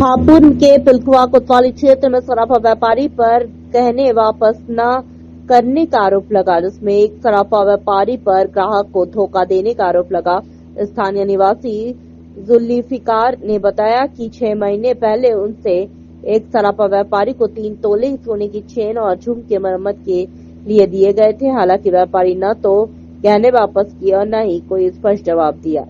हापुड़ के पिलखुआ कोतवाली क्षेत्र में सराफा व्यापारी पर गहने वापस न करने का आरोप लगा, जिसमें एक सराफा व्यापारी पर ग्राहक को धोखा देने का आरोप लगा। स्थानीय निवासी जुल्फिकार ने बताया कि 6 महीने पहले उनसे एक सराफा व्यापारी को 3 तोले सोने की चेन और झुमके मरम्मत के लिए दिए गए थे। हालांकि व्यापारी न तो गहने वापस किए और न ही कोई स्पष्ट जवाब दिया।